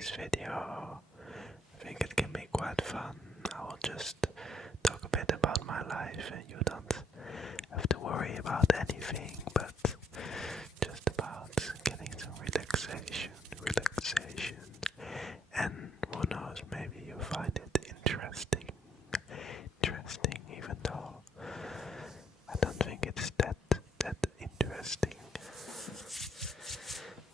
this video. I think it can be quite fun. I will just talk a bit about my life and you don't have to worry about anything, but just about getting some relaxation, and who knows, maybe you find it interesting, even though I don't think it's that interesting.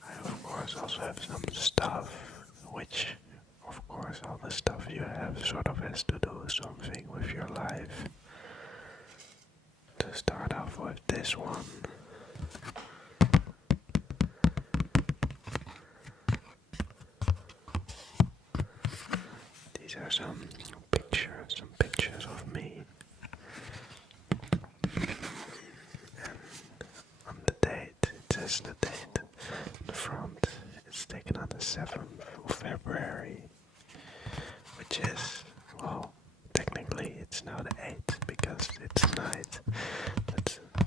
I of course also have some stuff, which of course all the stuff you have sort of has to do something with your life. To start off with this one. These are some pictures of me. And on the date, it says the date on the front. It's taken on the 7th of February, which is, well, technically it's now the 8th because it's night. But I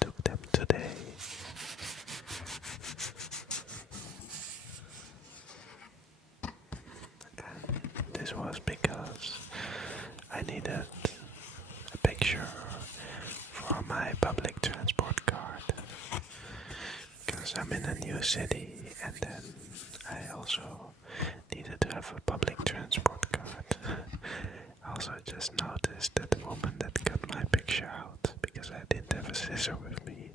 took them today. And this was because I needed a picture for my public transport card. Because I'm in a new city and then I also needed to have a public transport card. I also just noticed that the woman that cut my picture out, because I didn't have a scissor with me,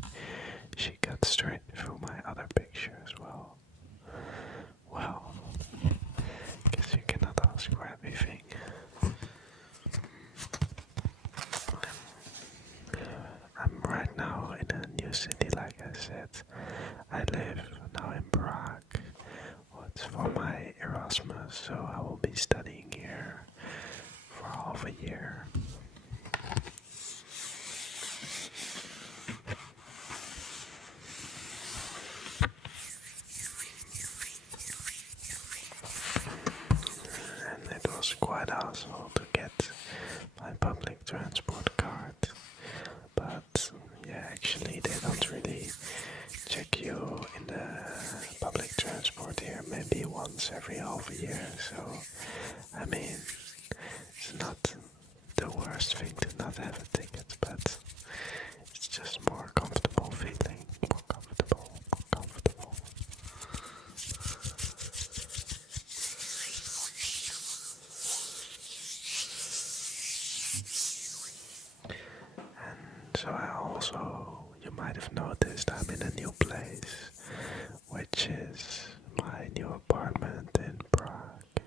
she cut straight through my other picture as well. Well, guess you cannot ask for everything. I'm right now in a new city, like I said. I live now in Prague. Well, it's for my Erasmus, so I will be studying here for half a year. And it was quite awesome to get my public transport card. But yeah, actually they don't really check you in the public transport here, maybe once every half a year, so I mean, it's not the worst thing to not have a ticket, but it's just more comfortable feeling, more comfortable. And so I also, you might have noticed, I'm in a new place, which is my new apartment in Prague.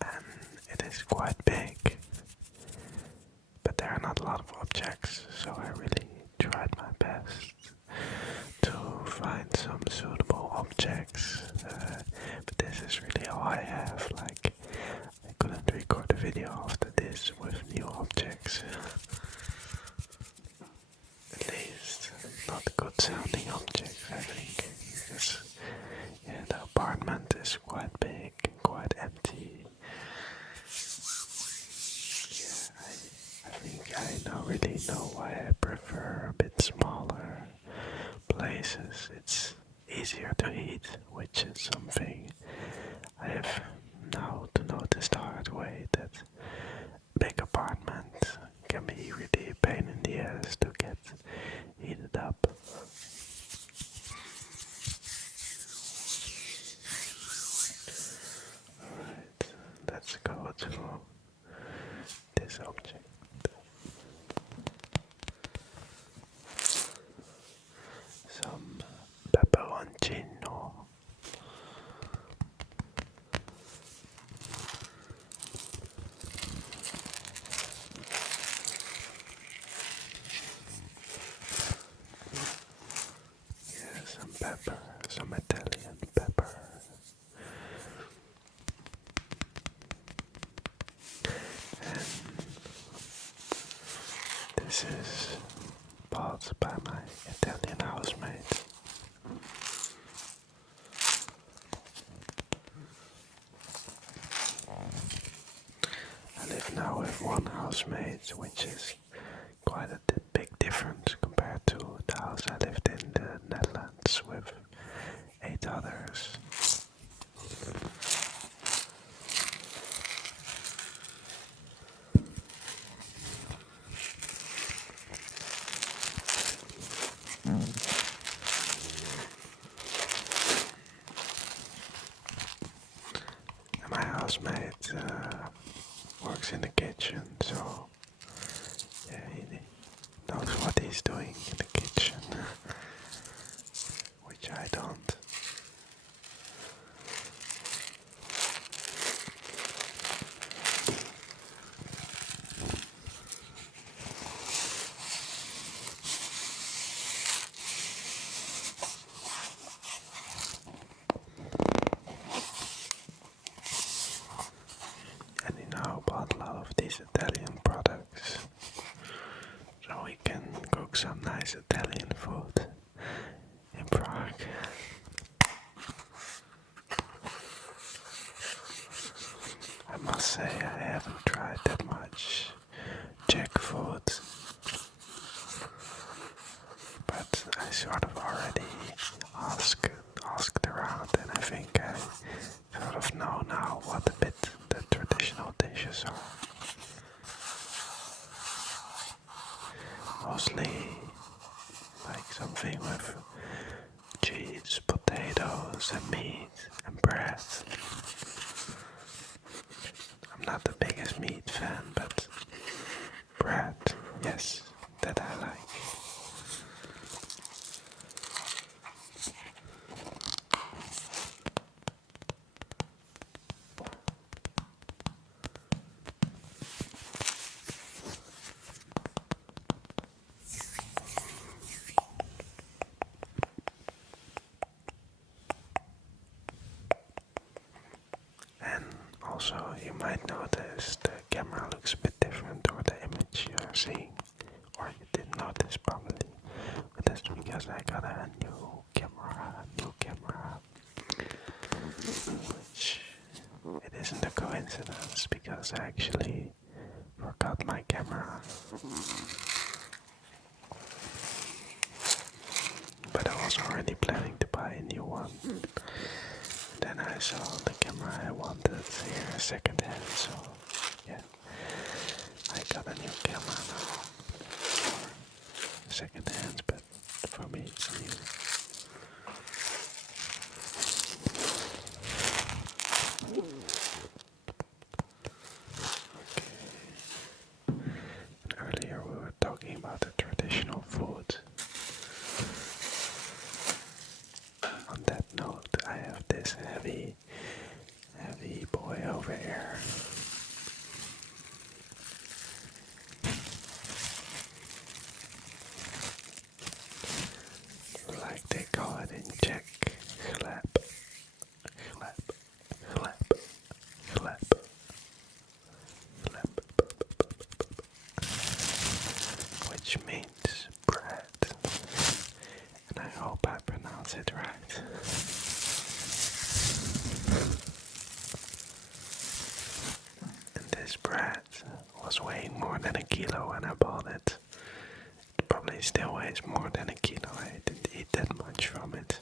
And it is quite big, but there are not a lot of objects, so I really tried my best to find some suitable objects, but this is really all I have. Like, I couldn't record a video after this with new objects. At least not good sounding objects, I think, because yeah, the apartment is quite big and quite empty. Yeah, I think I now really know why I prefer a bit smaller places. It's easier to heat, which is something I have now to notice the hard way, that big apartments can be really a pain in the ass to get heated up. Alright, let's go to this object. Some pepperoncino. Yeah, some pepper, some Italian pepper. And this is bought by my Italian housemate. I live now with one housemate, which is quite a big difference compared to the house I lived in the Netherlands with others. And my housemate works in the kitchen, so yeah, he knows what he's doing in the kitchen, which I don't. And bought a lot of these Italian products, so we can cook some nice Italian food in Prague. I must say I haven't tried that much Czech food, but I sort of already asked around, and I think I sort of know now what a bit the traditional dishes are. Mostly like something with cheese, potatoes, and meat, and bread. I'm not the biggest meat fan, but bread, yes, that I like. And also, you might notice the camera looks a bit different, or the image you are seeing, or you didn't notice probably. But that's because I got a new camera, which it isn't a coincidence because I actually forgot my camera. But I was already planning to buy a new one. Then I saw the camera I wanted here second hand, so yeah, I got a new camera now. Second hand, but for me it's new. Okay. And earlier we were talking about the traditional food. On that note, I have this heavy boy over here. Like they call it in Czech, chleb. Which means bread. And I hope I pronounce it right. And this bread was weighing more than a kilo when I bought it. It probably still weighs more than a kilo. I didn't eat that much from it.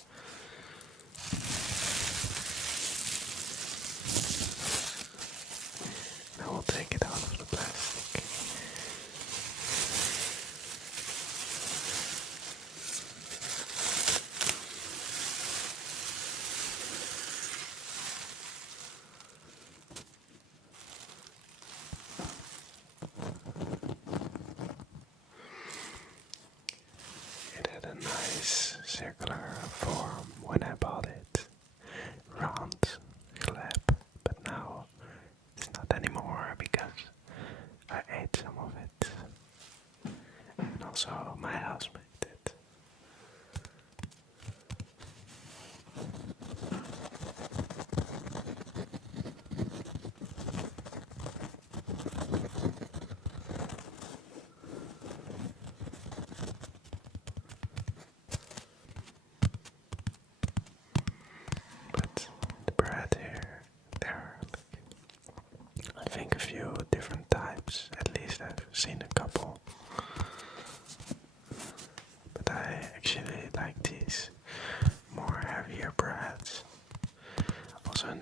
I will take it out of the plastic. It had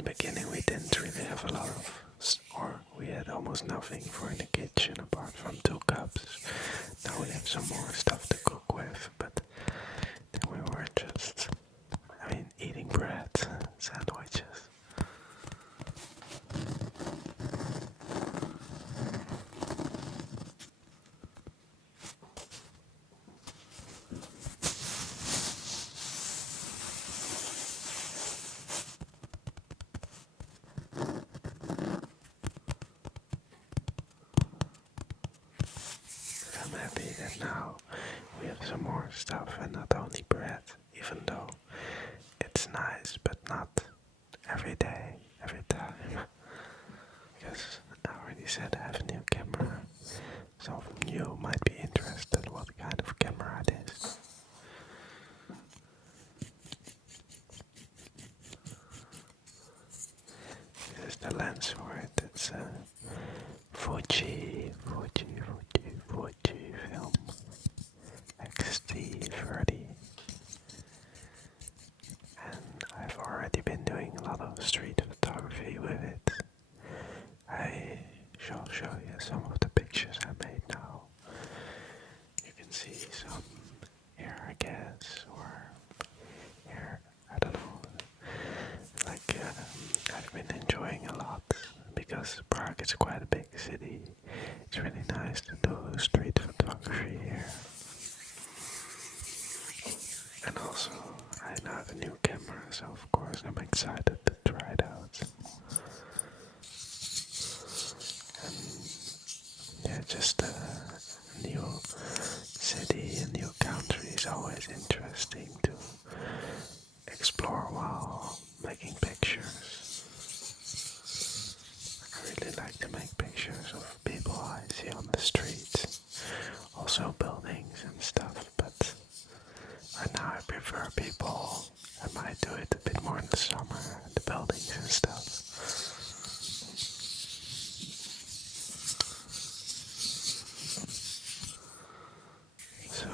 the beginning we didn't really have a lot of, or we had almost nothing for in the kitchen apart from 2 cups. Now we have some more stuff to cook with, but then we were just, eating bread, sandwiches. I'm happy that now we have some more stuff and not only bread, even though it's nice, but not every day, every time. Because I already said I have a new camera. Some of you might be interested what kind of camera it is. This is the lens for it. It's a Fuji film XT30. And I've already been doing a lot of street photography with it. I shall show you some of the pictures I made now. You can see some here, I guess, or here, I don't know. I've been enjoying a lot because Prague is quite a big city. It's really nice to do street photography here. And also, I now have a new camera, so of course I'm excited to try it out. And yeah, just a new city, a new country is always interesting to explore while making pictures. I really like to make pictures of people I see on the streets, also buildings and stuff, but right now I prefer people. I might do it a bit more in the summer, the buildings and stuff. So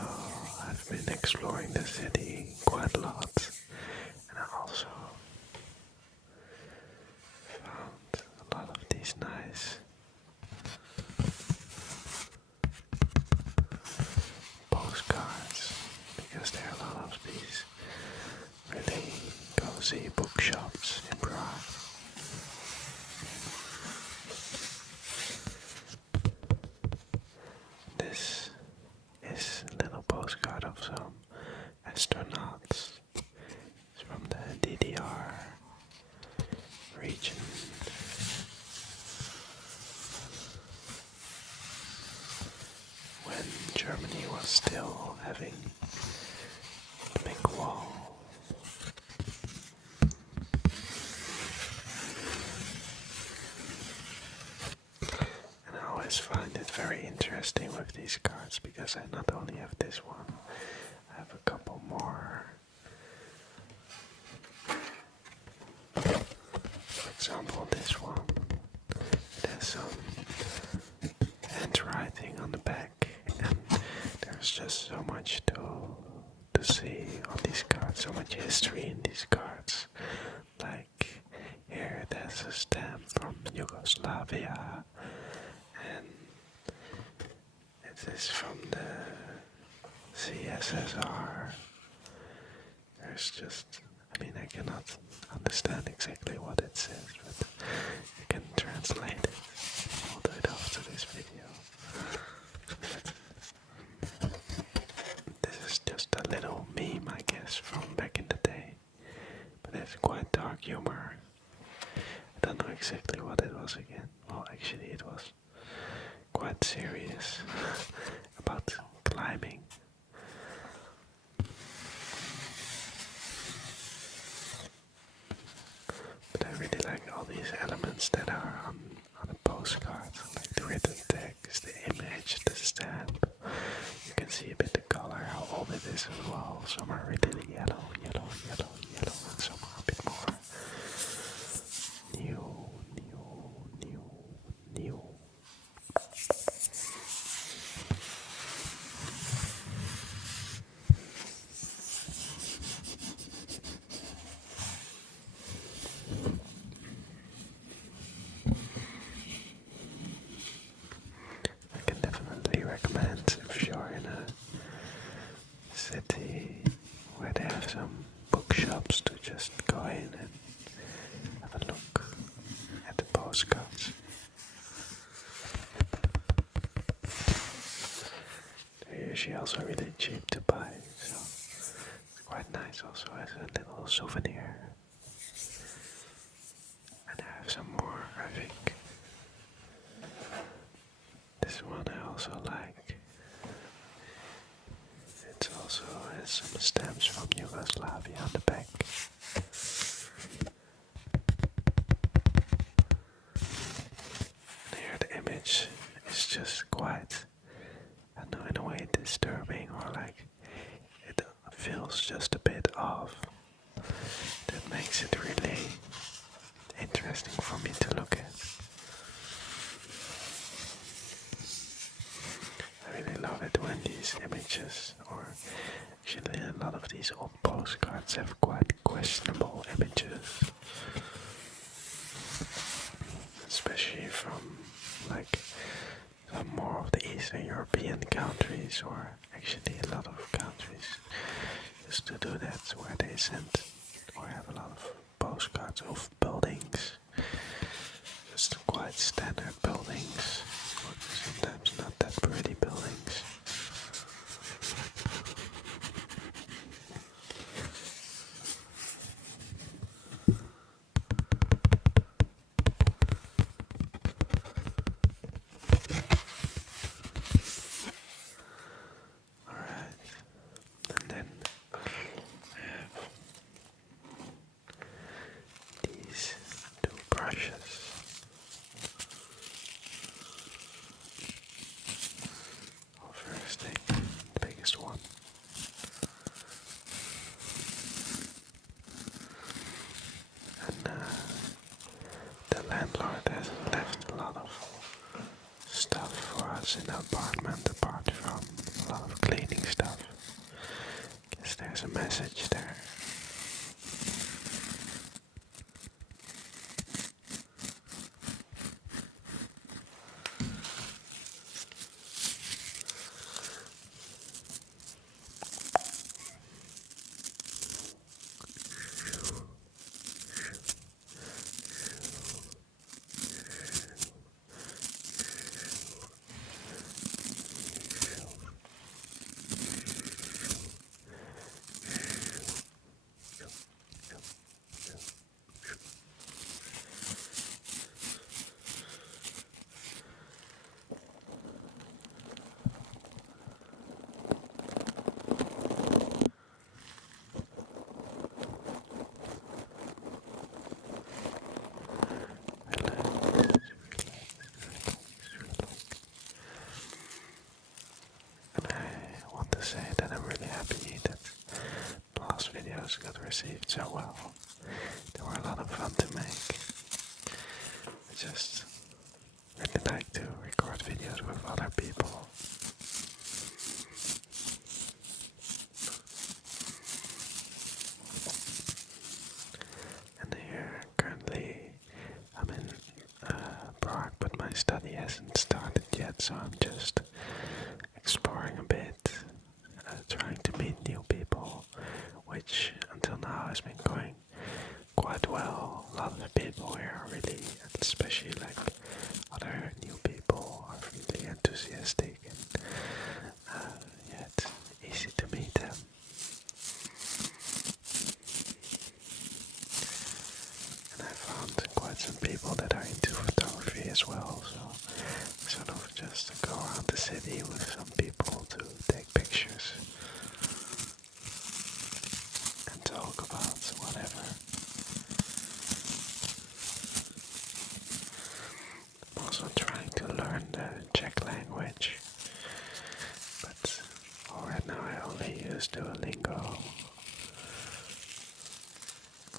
I've been exploring the city quite a lot, and I also found a lot of these nice postcards, because there are a lot of these really cozy bookshops in Prague. This is a little postcard of some astronauts. It's from the DDR region. When Germany was still having the big wall. And I always find it very interesting with these cards because I not only have this one, I have a couple more. For example, this one. It has some handwriting on the back, and there's just so much to see on these cards, so much history in these cards. Like here it has a stamp from Yugoslavia, and it is from the CSSR. There's just, I cannot understand exactly what it says, but you can translate it. I'll do it after this video. This is just a little meme, I guess, from back in the day. But it's quite dark humor. I don't know exactly what it was again. Well, actually it was quite serious about climbing. But I really like all these elements that are on a postcard, like the written text, the image, the stamp. You can see a bit the color, how old it is as well. Some are really yellow, and some are a bit more new. shops to just go in and have a look at the postcards. They're usually also really cheap to buy, so it's quite nice also as a little souvenir. And I have some more, I think. This one I also like. It also has some stamps from Yugoslavia on the back. And here the image is just quite, I don't know, in a way disturbing, or like it feels just a bit off. That makes it really interesting for me to look at. I really love it when these images, or actually a lot of these old postcards have quite questionable images. Especially from like some more of the Eastern European countries, or actually a lot of countries used to do that, where they send or have a lot of postcards of buildings, just quite standard buildings, sometimes not that pretty buildings. Alright, and then I have these two brushes. I'll first take the biggest one. And the landlord has left a lot of stuff for us in the apartment, apart from a lot of cleaning stuff. Guess there's a message there. I want to say that I'm really happy that the last videos got received so well. They were a lot of fun to make. I just really like to record videos with other people. And here, currently, I'm in Prague, but my study hasn't started yet, so I'm just exploring a bit, trying to meet new people, which until now has been going quite well. A lot of the people here are really, especially like other new people, are really enthusiastic, and yeah, it's easy to meet them. And I found quite some people that are into photography as well, so I sort of just go around the city with some people to take pictures and talk about whatever. I'm also trying to learn the Czech language, but right now I only use Duolingo,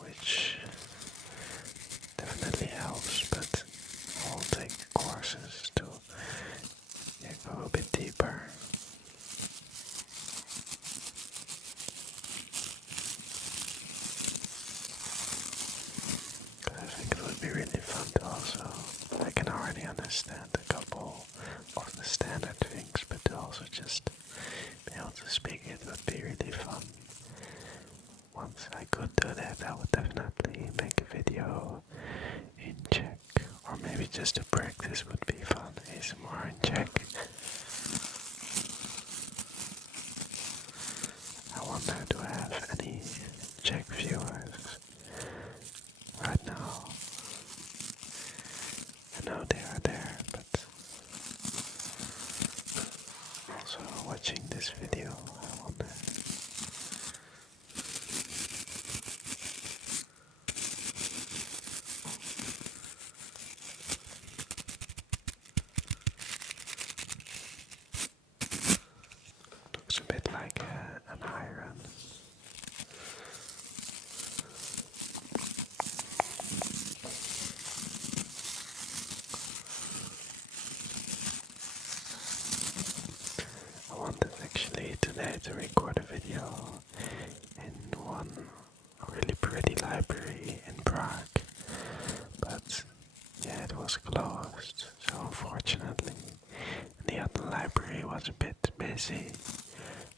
which definitely helps, but I'll take courses to go a bit deeper. I think it would be really fun to also, I can already understand a couple of the standard things, but to also just be able to speak it would be really fun once I could do that. I would definitely make a video in Czech, or maybe just to practice would be fun. ASMR in Czech. I wonder, do I have any Czech viewers right now? I know they are there, but also watching this video, I wonder. Looks a bit like an iron. I wanted actually today to record a video in one really pretty library in Prague, but yeah, it was closed, so unfortunately the other library was a bit busy.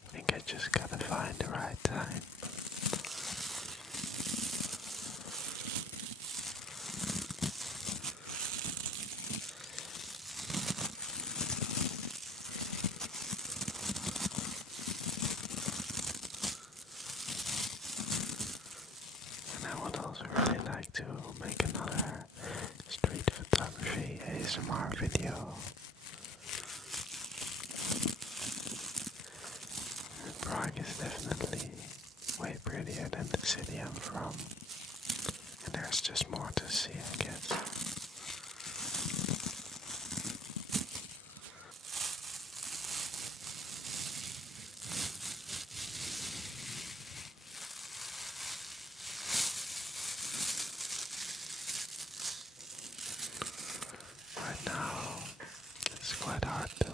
I think I just gotta find the right time. And I would also really like to make another street photography ASMR video. Prague is definitely way prettier than the city I'm from, and there's just more to see, I guess. Right now, it's quite hard to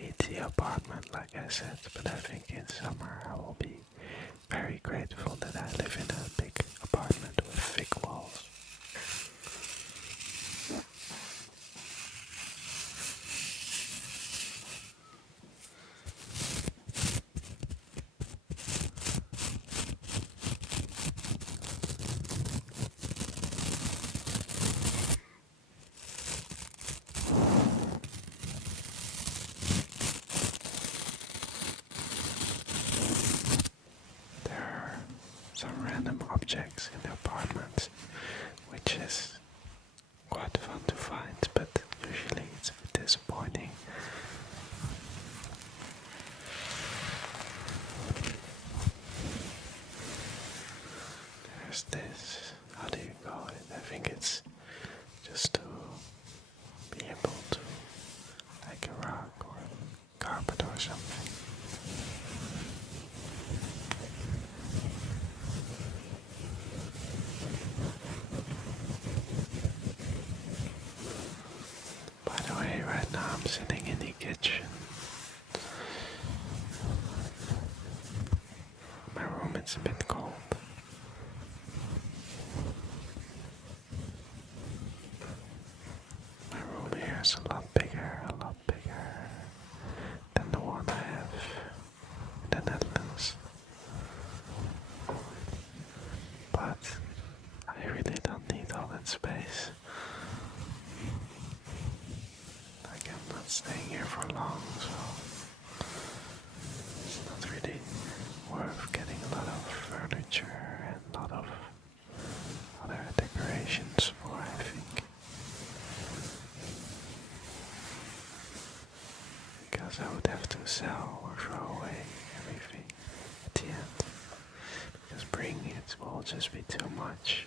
eat the apartment, like I said, but I think in summer I will be very grateful that I live in a big apartment with thick walls. There are some random objects in the apartment, which is quite fun to find, but usually it's a bit disappointing. There's this, how do you call it? I think it's just to be able to, like a rug or a carpet or something. By the way, right now I'm sitting in the kitchen. My room is a bit cold. My room here is a lot bigger than the one I have in the Netherlands. But I really don't need all that space. Like, I'm not staying here for long, so it's not really worth getting a lot of furniture and a lot of other decorations for, I think. Because I would have to sell or throw away everything at the end. Because bringing it will just be too much.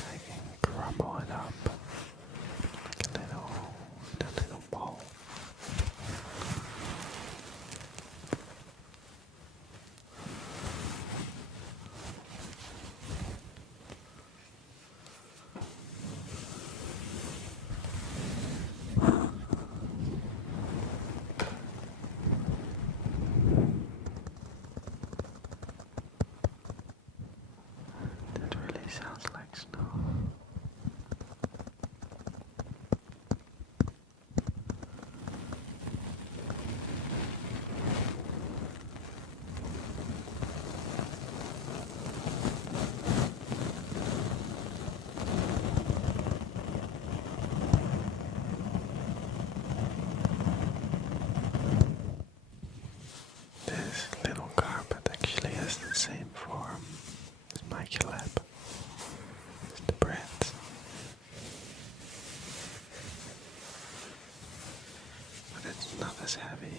I can crumble it up like a little ball. has the same form as my lab. It's the bread. But it's not as heavy.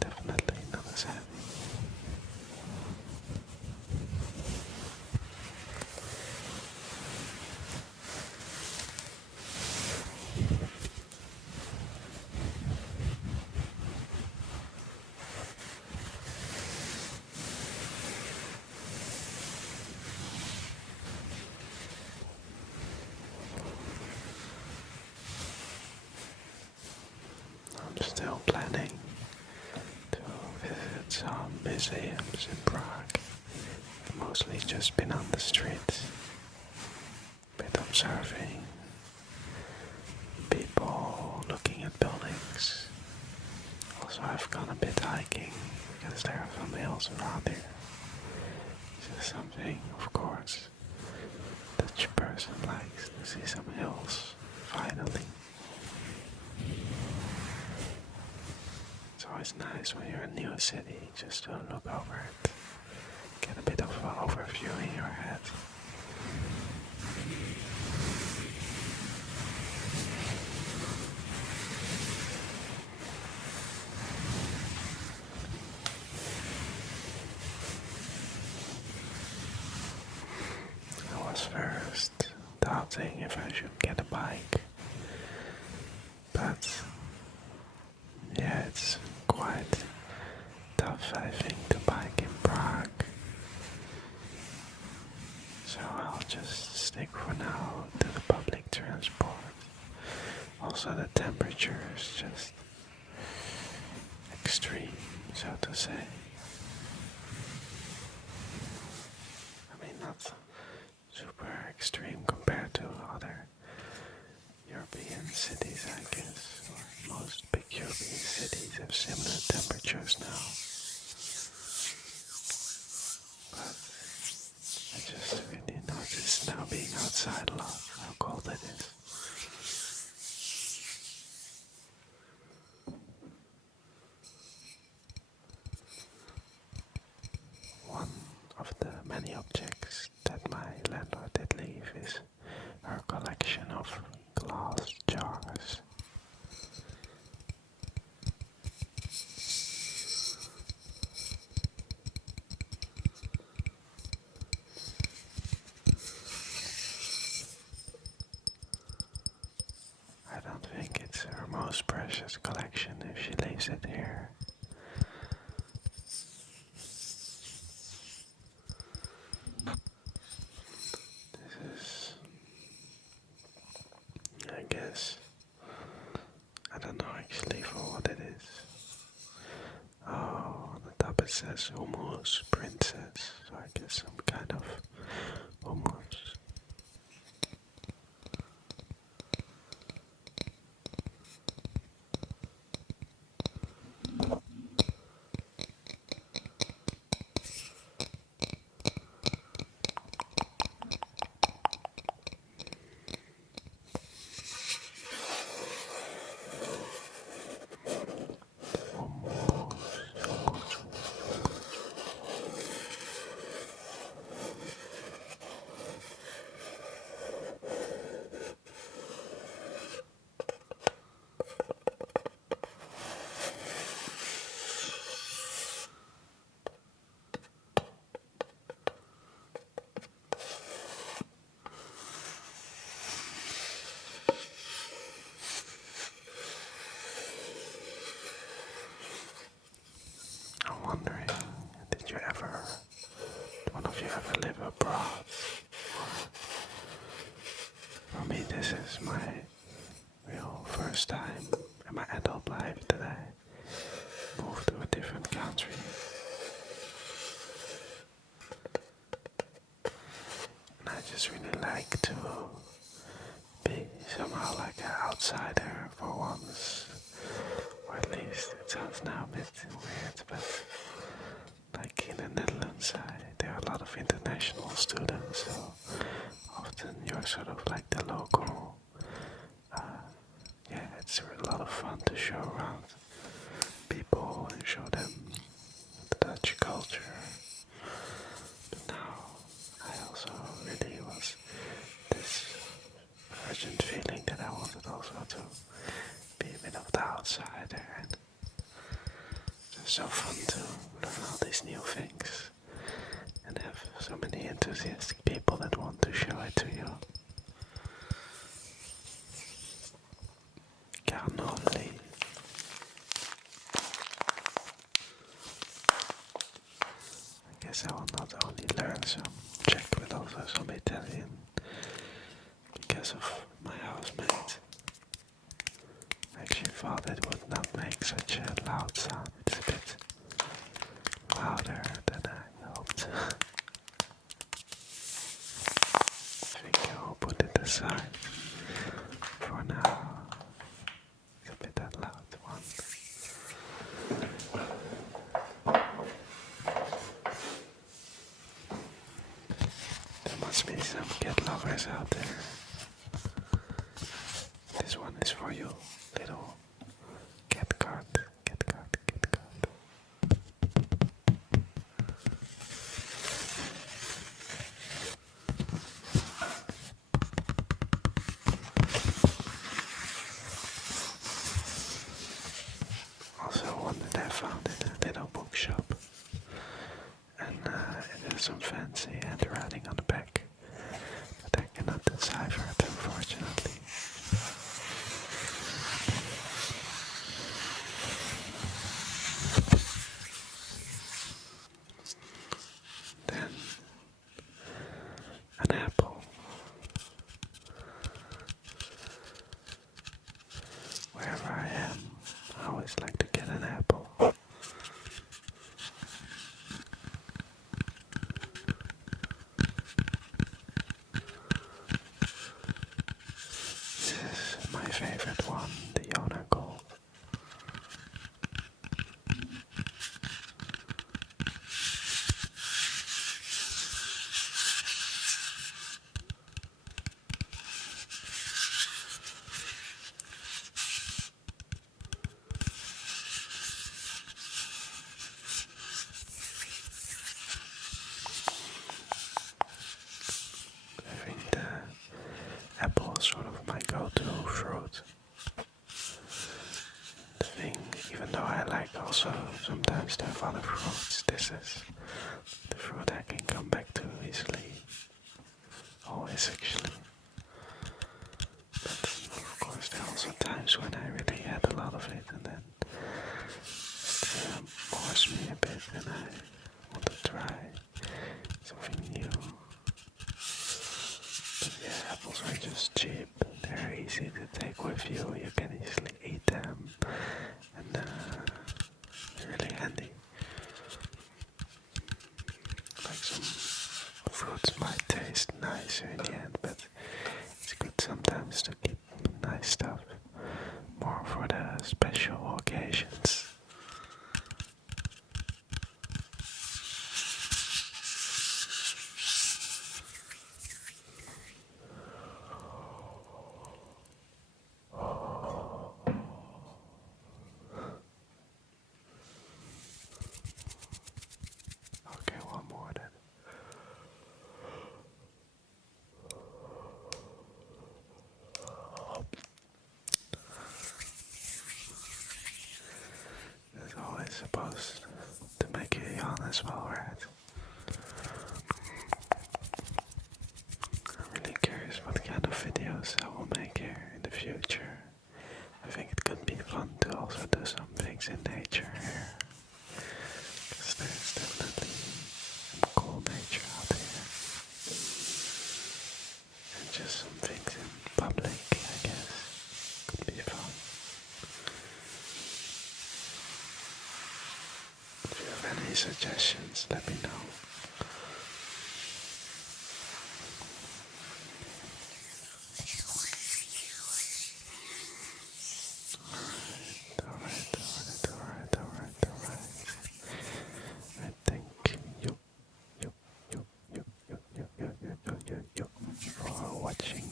Definitely not as heavy. I'm still planning to visit some museums in Prague. I've mostly just been on the streets, bit observing people, looking at buildings. Also, I've gone a bit hiking because there are some hills around here. This is something, of course, Dutch person likes to see some hills, finally. It's always nice when you're in a new city just to look over it, get a bit of an overview in your head. I was first doubting if I should get a bike, but yeah, it's quite tough, I think, to bike in Prague. So I'll just stick for now to the public transport. Also, the temperature is just extreme, so to say. I mean, not super extreme compared to other European cities, I guess. Or most big European cities have similar temperatures now. But I just really notice now being outside a lot how cold it is. One of the many objects that my landlord did leave is her collection of glass jars. I don't think it's her most precious collection if she leaves it here. This is, I guess, I don't know actually for what it is. Oh, on the top it says hummus princess, so I guess some kind of hummus. I'm wondering, did one of you ever live abroad? For me, this is my real first time in my adult life that I moved to a different country. And I just really like to be somehow like an outsider for once. Or at least it sounds now a bit weird, but like in the Netherlands, there are a lot of international students, so often you're sort of like the local. Yeah, it's a lot of fun to show around people and show them the Dutch culture. so fun to learn all these new things and have so many enthusiastic people that want to show it to you. Car normally I guess I will not only learn some Czech but also some Italian because of my housemate. I actually thought it would not make such a loud sound. It's a bit louder than I hoped. I think I'll put it aside for now. It's a bit that loud one. There must be some cat lovers out there. This one is for you, little cat card, cat card, cat card. Also one that I found in a little bookshop, and it has some fancy handwriting on the back, but I cannot decipher it unfortunately. Then an apple. Wherever I am, I always like to get an apple. This is my favorite one, the Yona Gold. I think the apple is sort of my go-to fruit. The thing, even though I like also sometimes to have other fruits, this is the fruit I can come back to easily. Always actually. But of course there are also times when I really had a lot of it and then it bores me a bit and I want to try something new. But yeah, apples are just cheap. They're easy to take with you. You can easily eat them, and they're really handy. Like some fruits might taste nicer in the end, but it's good sometimes to keep nice stuff more for the special occasions. Okay, one more then. It's always supposed to make you yawn as well, right? I'm really curious what kind of videos I will make here in the future. I think it could be fun to also do some things in nature here. Because there's definitely some cool nature out here. And just some things in public, I guess, could be fun. If you have any suggestions, let me know. Alright. I think you for watching.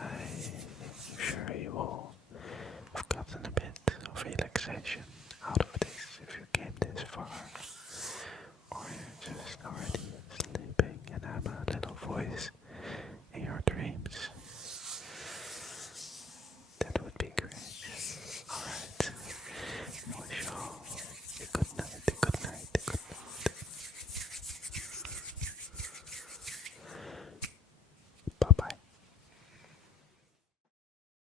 I'm sure you all have gotten a bit of relaxation out of this if you came this far, or you're just already